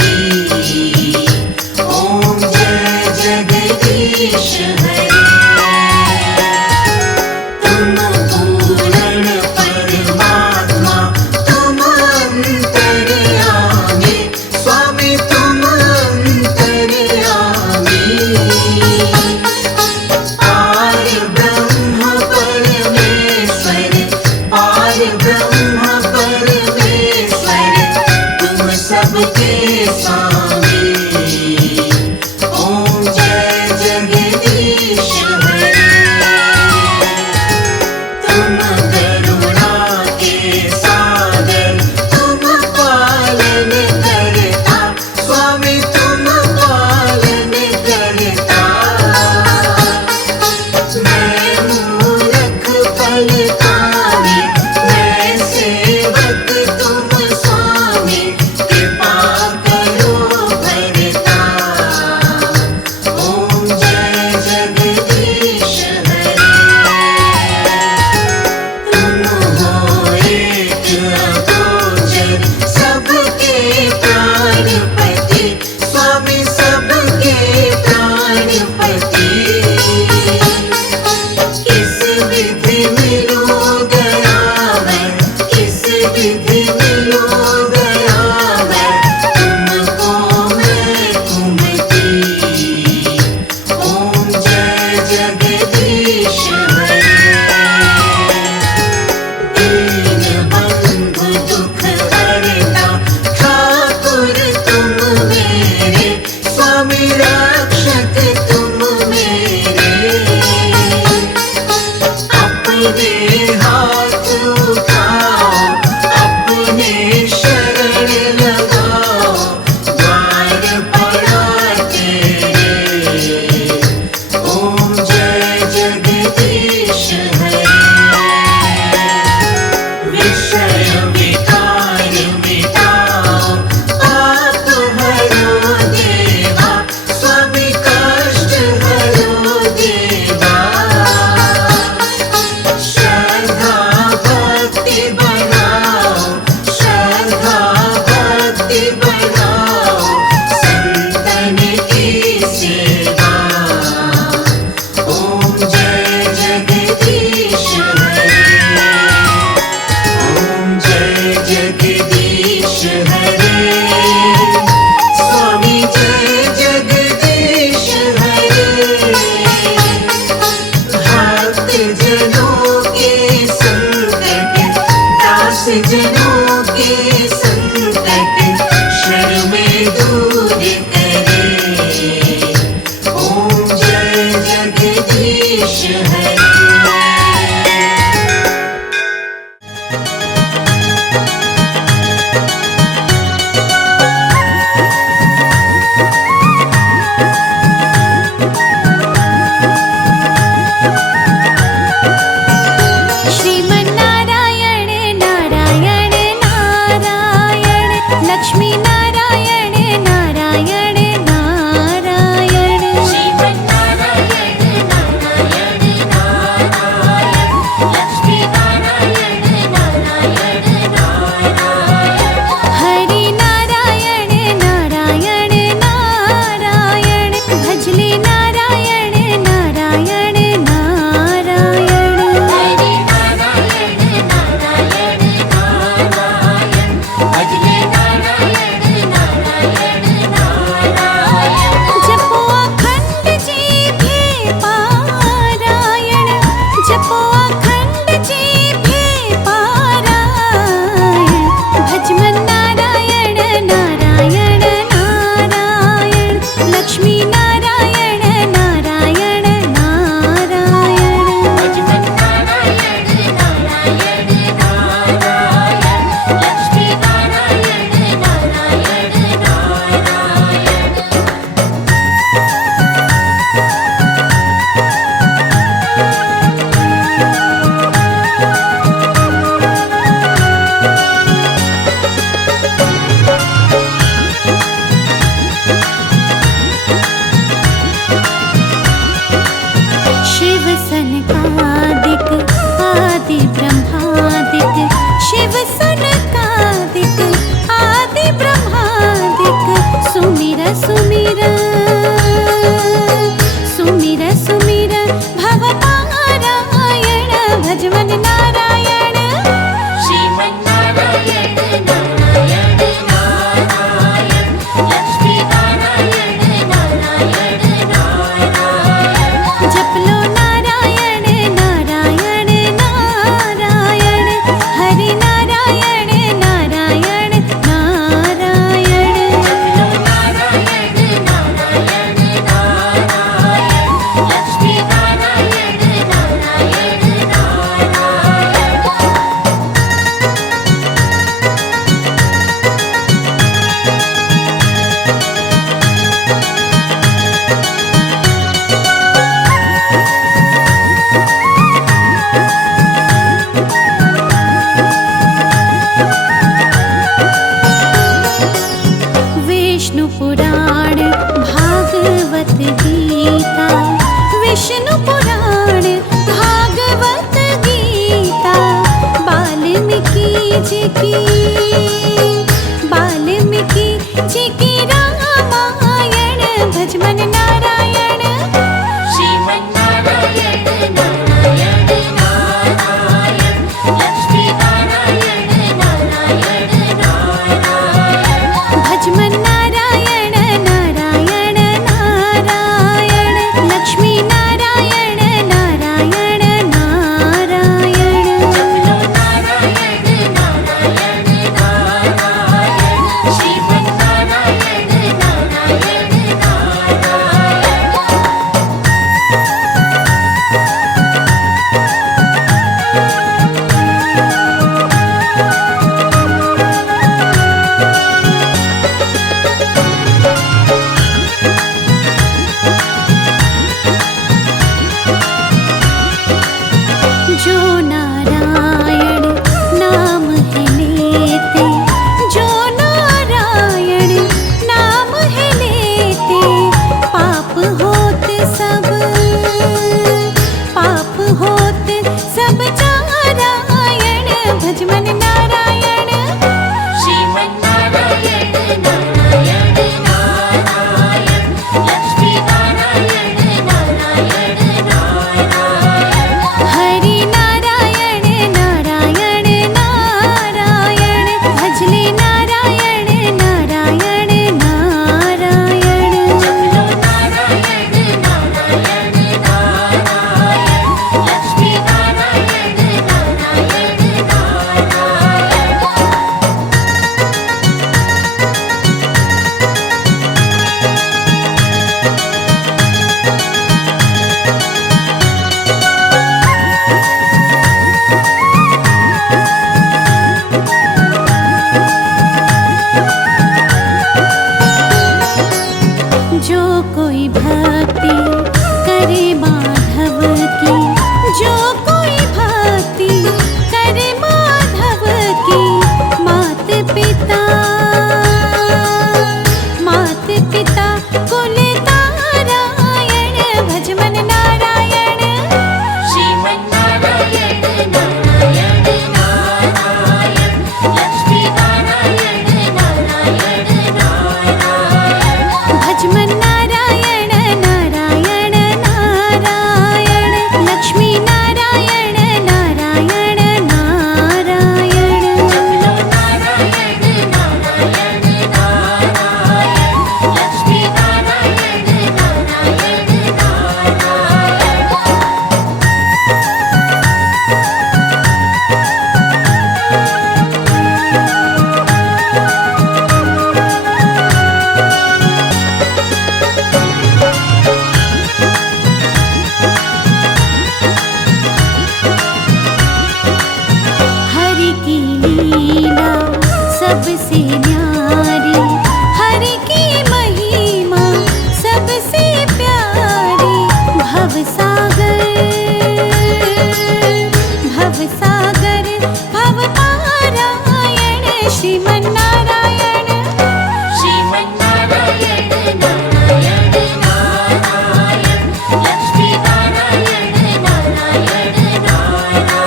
की। ओम जय जगदीश हरे। तुम पूर्ण परमात्मा, तुम अंतर्यामी, स्वामी तुम अंतर्यामी। पार ब्रह्म परमेश्वर, पार ब्रह्म परमेश्वर, तुम सबके स्वामी। ओम जय जगदीश हरे। तुम करुणा के सागर, तुम पालन करता, स्वामी तुम पालन करता। मैं मूर्ख पलकारी, मैं सेवक तुम स्वामी, कृपा करो विष्णु पुराण भागवत गीता, विष्णु पुराण भागवत गीता, वाल्मीकि जी की रामायण, भजमन नारायण। श्रीमन्नारायण नारायण नारायण, लक्ष्मी नारायण नारायण नारायण, भजमन नारायण नारायण नारायण, लक्ष्मी नारायण नारायण नारायण। जपलो नारायण नारायण नारायण, श्रीमन्नारायण नारायण जो नारायण नाम है लेते, जो नारायण नाम है लेते, पाप होत सब नारायण, भजमन नारायण। श्रीमन्नारायण नारायण नारायण, लक्ष्मी नारायण नारायण नारायण, हरि नारायण नारायण नारायण, भजले नारायण नारायण नारायण। जपलो नारायण नारायण नारायण, लक्ष्मी नारायण नारायण नारायण। जो कोई भक्ति करे माधव की, जो कोई भक्ति करे माधव की, मात पिता कुल तारायण, भजमन नारायण। श्रीमन्नारायण नारायण नारायण, लक्ष्मी नारायण नारायण नारायण, भजमन नारायण नारायण नारायण, लक्ष्मी नारायण नारायण नारायण। जपलो नारायण नारायण नारायण, लक्ष्मी नारायण नारायण नारायण। हरि की लीला सबसे न्यारी, हरि की महिमा सबसे प्यारी, भवसागर भवपारायण, श्रीमन्नारायण। श्रीमन्नारायण नारायण नारायण, लक्ष्मी नारायण नारायण नारायण,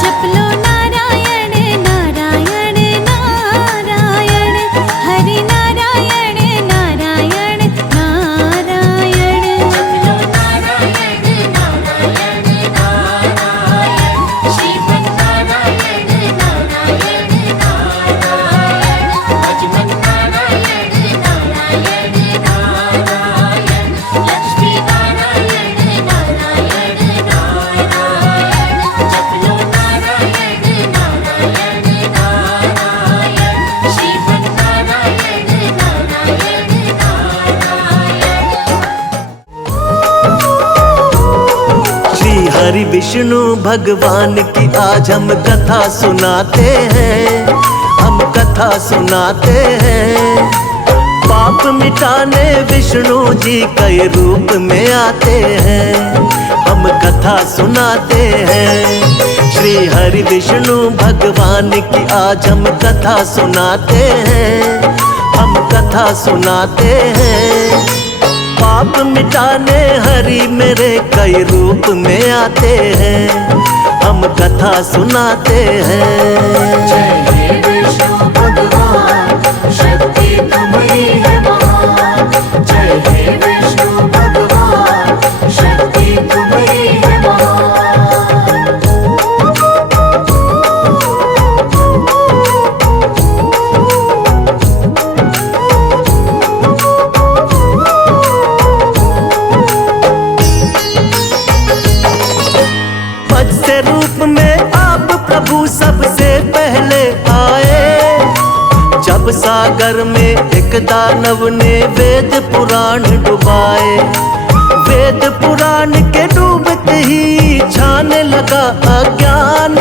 जपलो नारायण नारायण नारायण, हरि नारायण नारायण नारायण। जपलो नारायण नारायण नारायण, श्रीमन्नारायण नारायण नारायण, भजमन नारायण नारायण नारायण, लक्ष्मी नारायण नारायण नारायण, जपलो नारायण नारायण नारायण, श्रीमन्नारायण नारायण नारायण। श्री हरि विष्णु भगवान की आज हम कथा सुनाते हैं, हम कथा सुनाते हैं। पाप मिटाने विष्णु जी कई रूप में आते हैं, हम कथा सुनाते हैं। श्री हरि विष्णु भगवान की आज हम कथा सुनाते हैं, हम कथा सुनाते हैं। पाप मिटाने हरि मेरे कई रूप में आते हैं, हम कथा सुनाते हैं। जय हे विष्णु भगवान, शक्ति तुम्हारी है महान। जय हे विष्णु भगवान, शक्ति तुम्हारी है महान। मत्स्य रूप में आप प्रभु सबसे पहले आए, जब सागर में एक दानव ने वेद पुराण डुबाए। वेद पुराण के डूबते ही छाने लगा अज्ञान,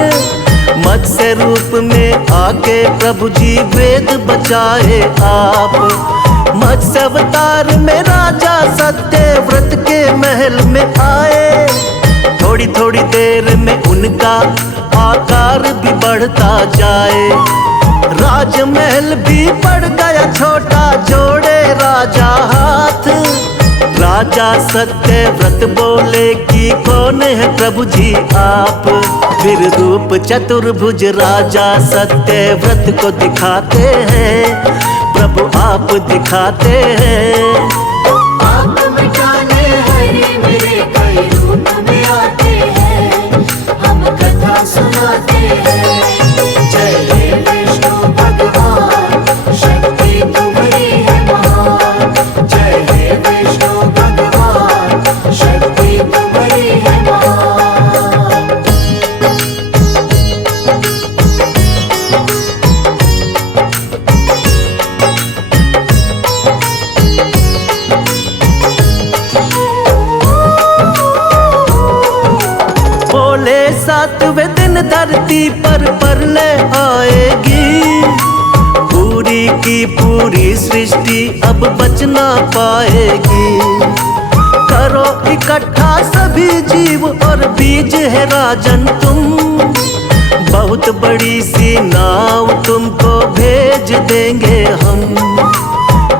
मत्स्य रूप में आके प्रभु जी वेद बचाए आप। मत्स्य अवतार में राजा सत्यव्रत के महल में आए, थोड़ी थोड़ी देर में उनका आकार भी बढ़ता जाए। राजमहल भी पड़ गया छोटा, जोड़े राजा हाथ। राजा सत्यव्रत बोले कि कौन है प्रभु जी आप। फिर रूप चतुर्भुज राजा सत्यव्रत को दिखाते हैं, प्रभु आप दिखाते हैं। पाप मिटाने हरि मेरे कई रूप में आते हैं, हम कथा सुनाते हैं। जय हे विष्णु भगवान, शक्ति तुम्हारी है महान। जय हे विष्णु भगवान, शक्ति तुम्हारी है महान। बोले सातवें दिन धरती पर प्रलय आएगी, पूरी की पूरी सृष्टि अब बच ना पाएगी। करो इकट्ठा सभी जीव और बीज है राजन तुम, बहुत बड़ी सी नाव तुमको भेज देंगे हम।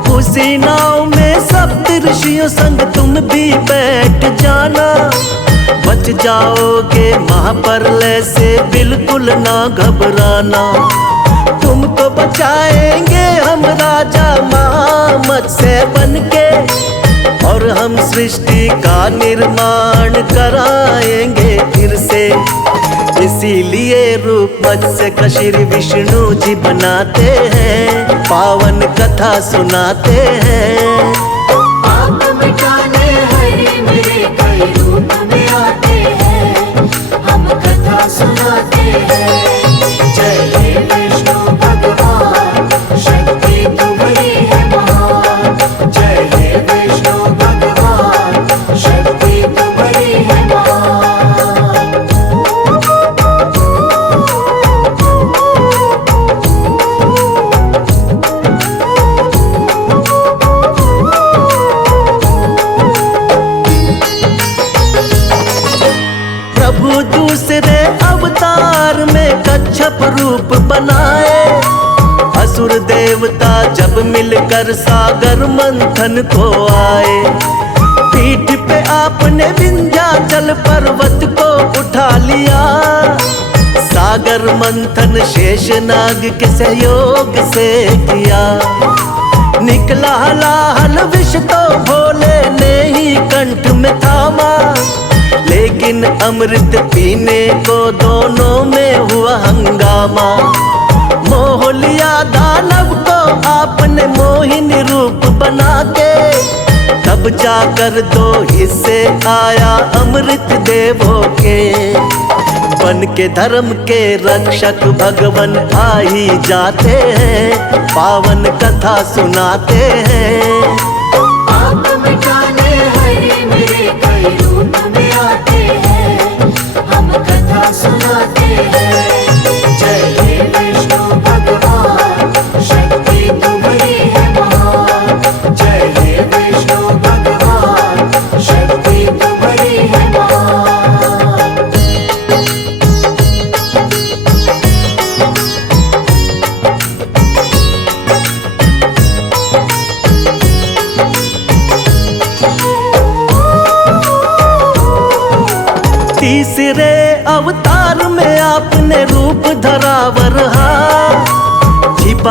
उसी नाव में सप्त ऋषियों संग तुम भी बैठ जाना, बच जाओगे महाप्रलय से बिल्कुल ना घबराना। तुमको बचाएंगे हम राजा मत्स्य बनके, और हम सृष्टि का निर्माण कराएंगे फिर से। इसीलिए रूप मत्स्य का श्री विष्णु जी बनाते हैं, पावन कथा सुनाते हैं। पाप मिटाने हरि मेरे कई रूप में आते हैं, हम कथा सुनाते हैं। जय हे विष्णु भगवान, शक्ति तुम्हारी है महान। जय हे विष्णु भगवान, शक्ति तुम्हारी है महान। प्रभु दूसरे अवतार में कच्छप रूप बनाए, असुर देवता जब मिलकर सागर मंथन को आए। पीठ पे आपने विंध्याचल पर्वत को उठा लिया, सागर मंथन शेषनाग के सहयोग से किया। निकला हलाहल विष तो भोले ने ही कंठ में थामा, लेकिन अमृत पीने को दोनों में हुआ हंगामा। मोह लिया दानव को आपने मोहिनी रूप बना के, तब जाकर दो हिस्से आया अमृत देवों के। बन के धर्म के रक्षक भगवन आ ही जाते हैं, पावन कथा सुनाते हैं। पाप मिटाने हरि मेरे कई रूप में आते हैं, हम कथा सुनाते हैं। जय हे विष्णु भगवान, शक्ति तुम्हारी है महान। जय हे विष्णु भगवान, शक्ति तुम्हारी है महान।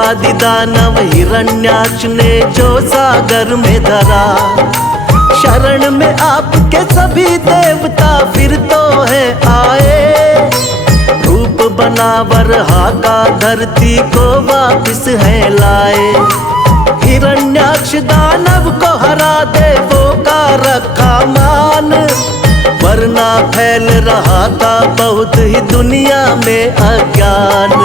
आदि दानव हिरण्याक्ष ने जो सागर में धरा। शरण में आपके सभी देवता फिर तो है आए। रूप बना वराह का धरती को वापिस है लाए। हिरण्याक्ष दानव को हरा देवों का रखा मान, वरना फैल रहा था बहुत ही दुनिया में अज्ञान।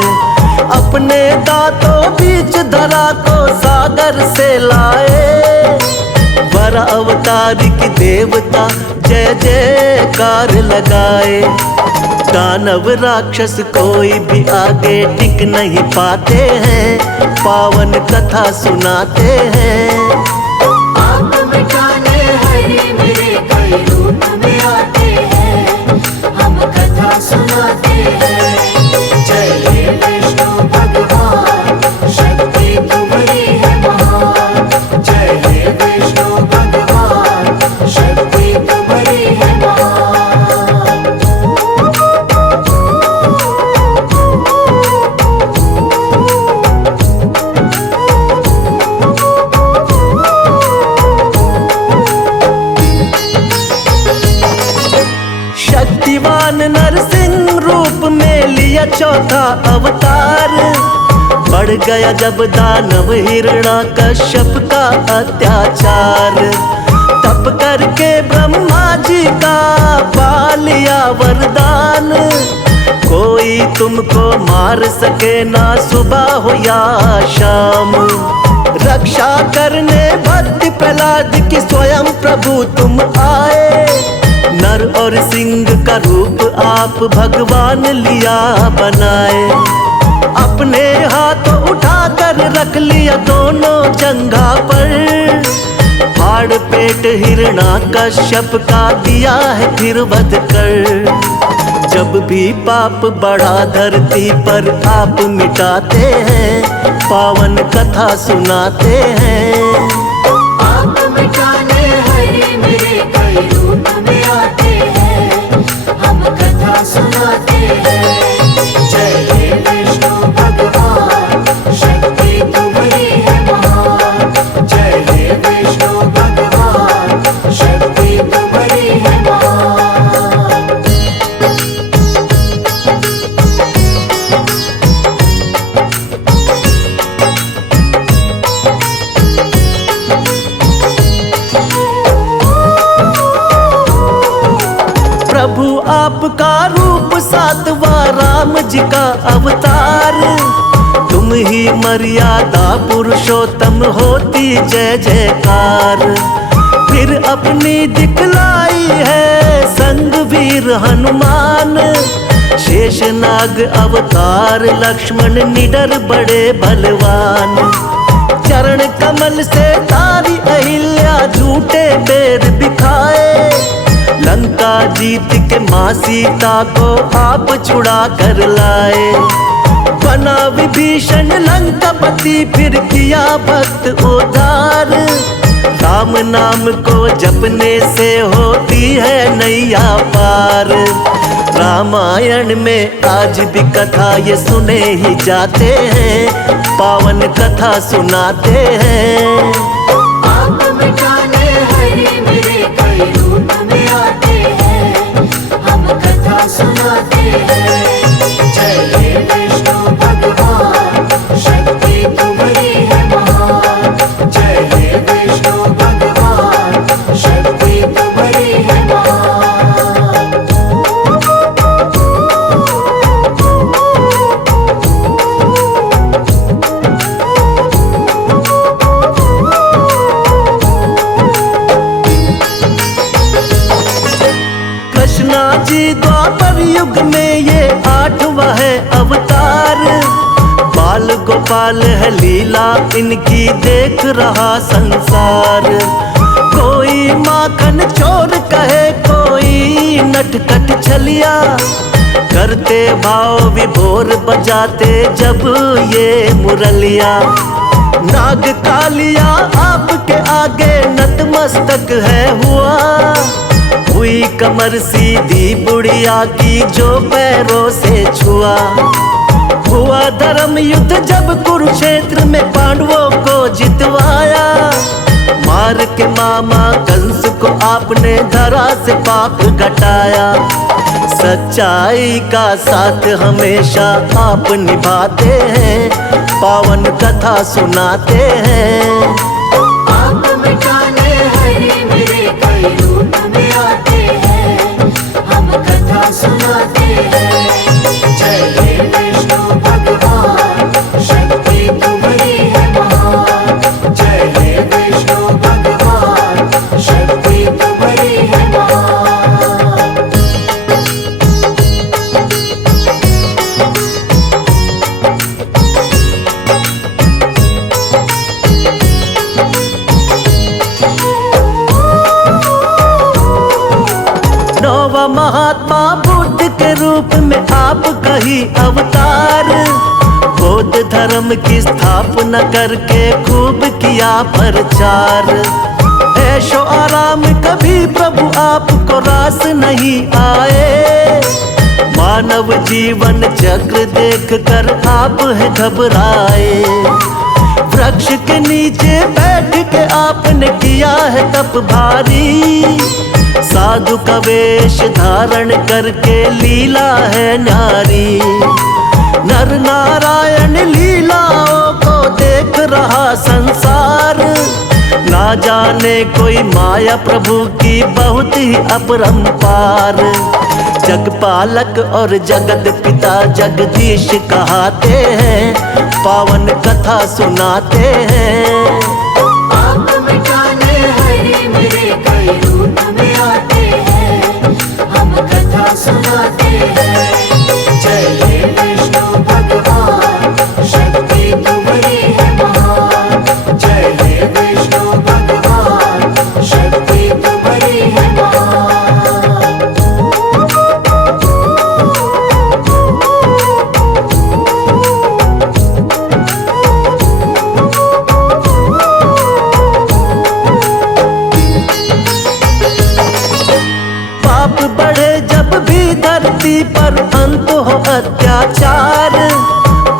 अपने दांतों बीच धरा को सागर से लाए। वर अवतार की देवता जय जयकार लगाए। दानव राक्षस कोई भी आगे टिक नहीं पाते हैं, पावन कथा सुनाते हैं। आप मिटाने हरे मेरे कई रूप में आते हैं, हम कथा सुनाते हैं। जय हे विष्णु भगवान, शक्ति तुम्हारी है महान। जय हे विष्णु भगवान, शक्ति तुम्हारी है महान। शक्तिवान नरसिंह रूप में लिया चौथा अवतार। बढ़ गया जब दानव हिरण्याकश्यप का अत्याचार। तप करके ब्रह्मा जी का पा लिया वरदान। कोई तुमको मार सके ना सुबह हो या शाम। रक्षा करने भक्त प्रहलाद की स्वयं प्रभु तुम आए। नर और सिंह का रूप आप भगवान लिया बनाए। अपने हाथों उठाकर रख लिया दोनों जंघा पर। फाड़ पेट हिरण्याकश्यप का दिया है फिर वध कर। जब भी पाप बढ़ा धरती पर आप मिटाते हैं, पावन कथा सुनाते हैं। आप मिटाने हरे मेरे कई रूप में आते हैं, हम कथा सुनाते हैं। जय हे विष्णु भगवान, शक्ति तुम्हारी है महान। जय हे विष्णु भगवान, शक्ति तुम्हारी है महान। प्रभु आपका रूप सातवां राम जी का अवतार। तुम ही मर्यादा पुरुषोत्तम होती जय जयकार। फिर अपनी दिखलाई है संग वीर हनुमान। शेषनाग अवतार लक्ष्मण निडर बड़े बलवान। चरण कमल से तारी अहिल्या झूठे बेर बिखाए। लंका जीत के माँ सीता को आप छुड़ा कर लाए। बना विभीषण लंकापति फिर किया भक्त उद्धार। राम नाम को जपने से होती है नैया पार। रामायण में आज भी कथा ये सुने ही जाते हैं, पावन कथा सुनाते हैं। आप मिटाने हरे मेरे कई रूप में आते हैं, हम कथा सुनाते हैं। जय हे विष्णु भगवान, शक्ति तुम्हारी है महान। जय हे विष्णु भगवान, शक्ति तुम्हारी है महान। कृष्णा जी द्वापर युग में ये 8वां है अवतार। बाल गोपाल है लीला इनकी देख रहा संसार। कोई माखन चोर कहे कोई नटखट छलिया। करते भाव विभोर बजाते जब ये मुरलिया। नाग कालिया आपके आगे नतमस्तक है हुआ। हुई कमर सीधी बुढ़िया की जो पैरों से छुआ। हुआ धर्म युद्ध जब कुरुक्षेत्र में पांडवों को जितवाया, मार के मामा कंस को आपने धरा से पाप घटाया। सच्चाई का साथ हमेशा आप निभाते हैं, पावन कथा सुनाते हैं। पाप मिटाने हरि मेरे कई रूप में आते हैं, हम कथा सुनाते हैं। जय हे विष्णु भगवान, शक्ति तुम्हारी है महान। जय हे विष्णु भगवान, शक्ति तुम्हारी है महान। नौवा महात्मा बुद्ध के रूप में आप कही अवतार, बौद्ध धर्म की स्थापना करके खूब किया प्रचार। ऐशो आराम कभी प्रभु आपको रास नहीं आए, मानव जीवन चक्र देख कर आप है घबराए। वृक्ष के नीचे बैठ के आपने किया है तप भारी, साधु का वेश धारण करके लीला है नारी। नर नारायण लीलाओं को देख रहा संसार, ना जाने कोई माया प्रभु की बहुत ही अपरंपार। जगपालक और जगत पिता जगदीश कहाते हैं, पावन कथा सुनाते हैं। पाप मिटाने हरि मेरे कई रूप में आते हैं, हम कथा सुनाते हैं। जय हे विष्णु भगवान, शक्ति तुम्हारी है महान। जय हे विष्णु भगवान, शक्ति तुम्हारी है महान। पाप बढ़े जब भी धरती पर अंत हो अत्याचार,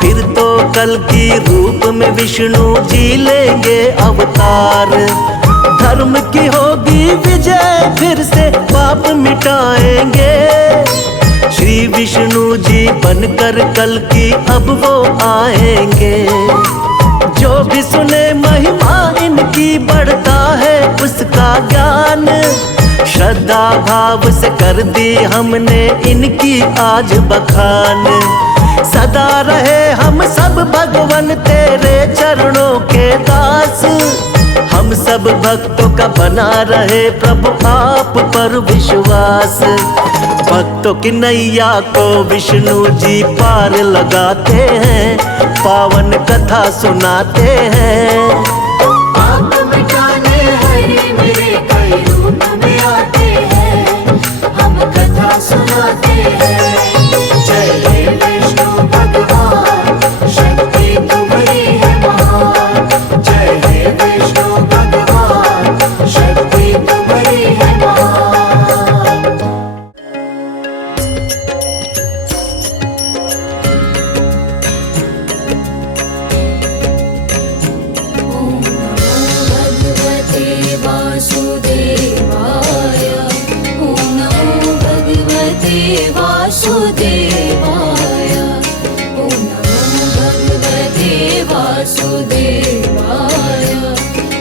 फिर तो कल की रूप में विष्णु जी लेंगे अवतार। धर्म की होगी विजय, फिर से पाप मिटाएंगे। श्री विष्णु जी बनकर कल की अब वो आएंगे। जो भी सुने महिमा इनकी बढ़ता है उसका ज्ञान, श्रद्धा भाव से कर दी हमने इनकी आज बखान। सदा रहे हम सब भगवन तेरे चरणों के दास, हम सब भक्तों का बना रहे प्रभु आप पर विश्वास। भक्तों की नैया को विष्णु जी पार लगाते हैं, पावन कथा सुनाते हैं। पाप मिटाने हरि मेरे कई रूप में आते हैं, हम कथा सुनाते हैं। जय हे विष्णु भगवान, शक्ति तुम्हारी है महान। जय हे विष्णु भगवान, शक्ति तुम्हारी है महान। ॐ नमो भगवते वासुदेवाय। ॐ नमो भगवते वासुदेवाय। ॐ नमो भगवते वासुदेवाय।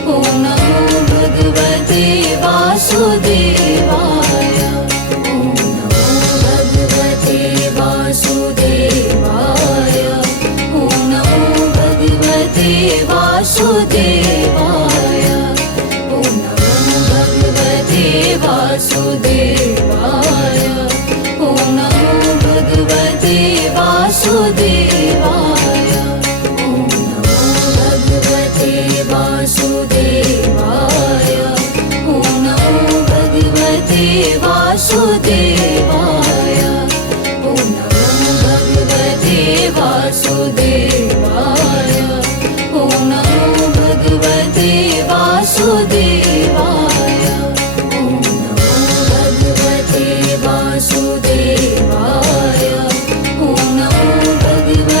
ॐ नमो भगवते वासुदेवाय। ॐ नमो भगवते वासुदेवाय। ॐ नमो भगवते वासुदेवाय। ॐ नमो भगवते वासुदेवाय। ॐ नमो भगवते वासुदेवाय। ॐ नमो भगवते वासुदेवाय। ॐ नमो भगवते वासुदेवाय। ॐ नमो भगवते वासुदेवाय। ॐ नमो भगवते वासुदेवाय। ॐ नमो भगवते वासुदेवाय। ॐ नमो भगवते